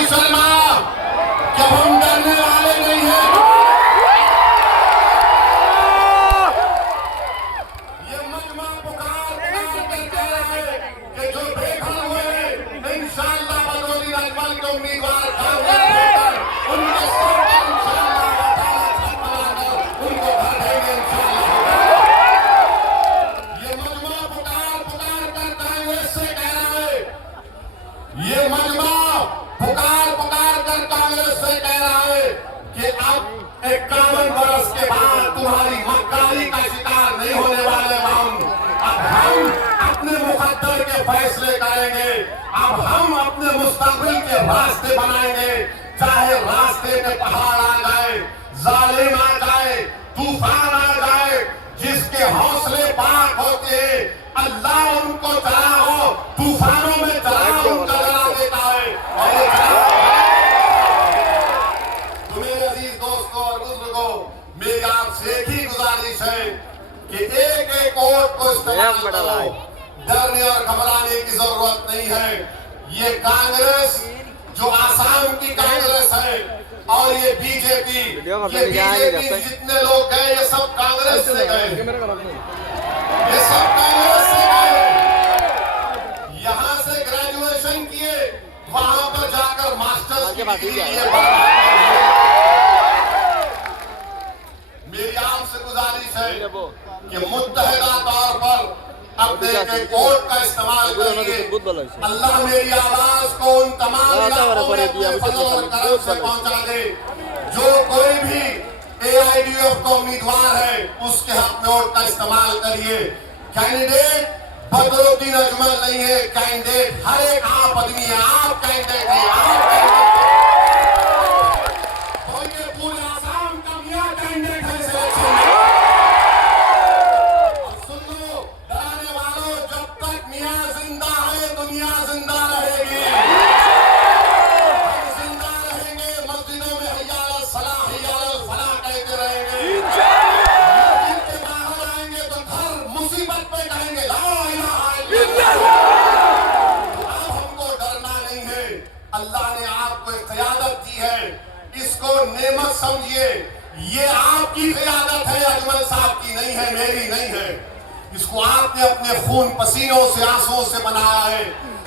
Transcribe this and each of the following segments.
मुसलमान, क्या हम डरने वाले नहीं हैं? ये मजमा पुकार कर कह रहा है कि जो बेघर हुए हैं, इंशाअल्लाह बदौलत अजमल के उम्मीदवार कामयाब होकर उनके सर पर इंशाअल्लाह उनको भर देंगे इंशाअल्लाह। ये मजमा पुकार कर कांग्रेस से कह रहा है, ये मजमा पुकार कर कांग्रेस से कह रहा है कि अब 51 वर्ष के बाद तुम्हारी मक्कारी का शिकार नहीं होने वाले हम। अब हम अपने मुकद्दर के फैसले करेंगे, अब हम अपने मुस्तकबिल के रास्ते बनाएंगे, चाहे रास्ते में पहाड़ आ जाए, जालिम आ जाए, तूफान आ जाए, जिसके हौसले पाक होते हैं अल्लाह उनको जला हो, तूफानों में जला उनका जला देता है। तुम्हें अजीज दोस्तों और बुजुर्गों, मेरी आपसे एक ही गुजारिश है कि एक एक वोट को इस्तेमाल करो, डरने और घबराने की जरूरत नहीं है। ये कांग्रेस जो आसाम की कांग्रेस है और ये बीजेपी जितने लोग गए ये सब कांग्रेस से गए, ये सब कांग्रेस से गए। यहाँ से ग्रेजुएशन किए, वहां पर जाकर मास्टर्स की डिग्री लिए। मेरी आपसे गुजारिश है कि मुत्तहिदा तौर पर अपने एक वोट का इस्तेमाल करिए। अल्लाह मेरी आवाज को उन तमाम इलाकों में अपने फजल और करम से पहुंचा दे। जो कोई भी AIDF का उम्मीदवार है उसके हक में वोट का इस्तेमाल करिए। कैंडिडेट बदरुद्दीन अजमल नहीं है, कैंडिडेट हर एक आप आदमी है, आप कैंडिडेट है, आप तो ये पूरे आसाम का मियां कैंडिडेट है सिलेक्शन में। सुन लो डराने वालों, जब तक मियां जिंदा है दुनिया जिंदा रहेगी। हम जिंदा रहेंगे, मस्जिदों में हैया अला सलाह हैया अल फलाह कहते रहेंगे। मस्जिद के बाहर आएंगे तो घर मुसीबत पे कहेंगे ला इलाहा इल्लल्लाह। अब हमको डरना नहीं है, अल्लाह ने आपको एक क़यादत दी है, इसको नेमत समझिए। ये आपकी क़यादत है, अजमल साहब की नहीं है, मेरी नहीं है। इसको आपने अपने खून पसीनों से आंसुओं से बनाया है,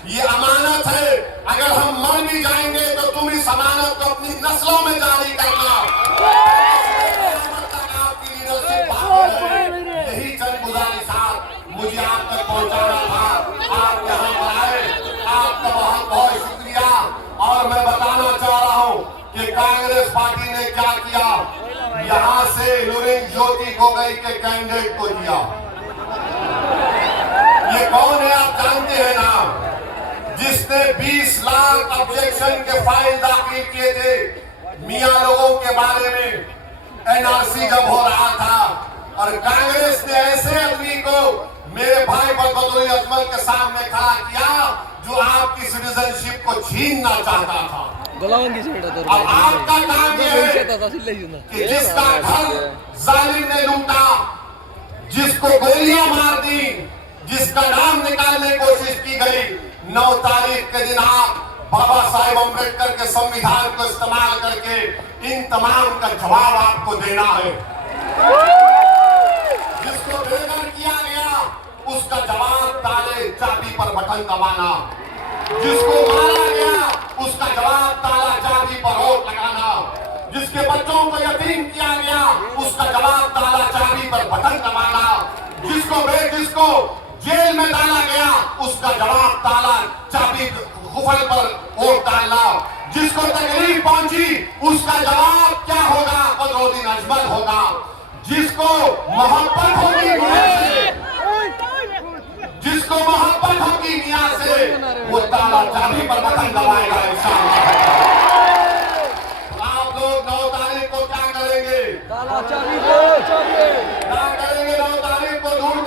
ये अमानत है। अगर हम मर भी जाएंगे तो तुम इस अमानत को अपनी नस्लों में जारी करना। आपकी लीडरशिप यही चंद गुजारिशात मुझे आप तक पहुंचाना था। आप यहाँ पर आए, आपका बहुत बहुत शुक्रिया। और मैं बताना चाह रहा हूँ कि कांग्रेस पार्टी ने क्या किया, यहाँ से लुरिन ज्योति गोगोई के कैंडिडेट को दिया। ये कौन है आप जानते हैं नाम? जिसने 20 लाख ऑब्जेक्शन के फाइल दाखिल किए थे मियां लोगों के बारे में, NRC जब हो रहा था, और कांग्रेस ने ऐसे आदमी को मेरे भाई बदरुद्दीन अजमल के सामने खड़ा किया जो आपकी सिटीजनशिप को छीनना चाहता था। अब आपका काम यह है कि जिसका घर जालिम ने लूटा, जिसको गोलियां मार दी, जिसका नाम निकालने की कोशिश की गई, 9 तारीख के दिन आप बाबा साहेब अम्बेडकर के संविधान को इस्तेमाल करके इन तमाम का जवाब आपको देना है। जिसको बेघर किया गया उसका जवाब ताले चाबी पर बटन दबाना, जिसको मारा गया उसका जवाब ताला चाबी पर वोट लगाना, जिसके बच्चों को यतीम किया गया उसका जवाब ताला चाबी पर बटन दबाना, जिसको जेल में डाला गया उसका जवाब ताला चाबी कुफल पर वोट डालना, जिसको तकलीफ पहुंची उसका जवाब क्या होगा? बदरुद्दीन अजमल होगा। जिसको मोहब्बत होगी मियां से, जिसको मोहब्बत होगी मियां से, वो ताला चाबी पर बटन दबाएगा इंशाअल्लाह। आप लोग 9 तारीख को क्या करेंगे? ताला चाबी क्या करेंगे? 9 तारीख को दूर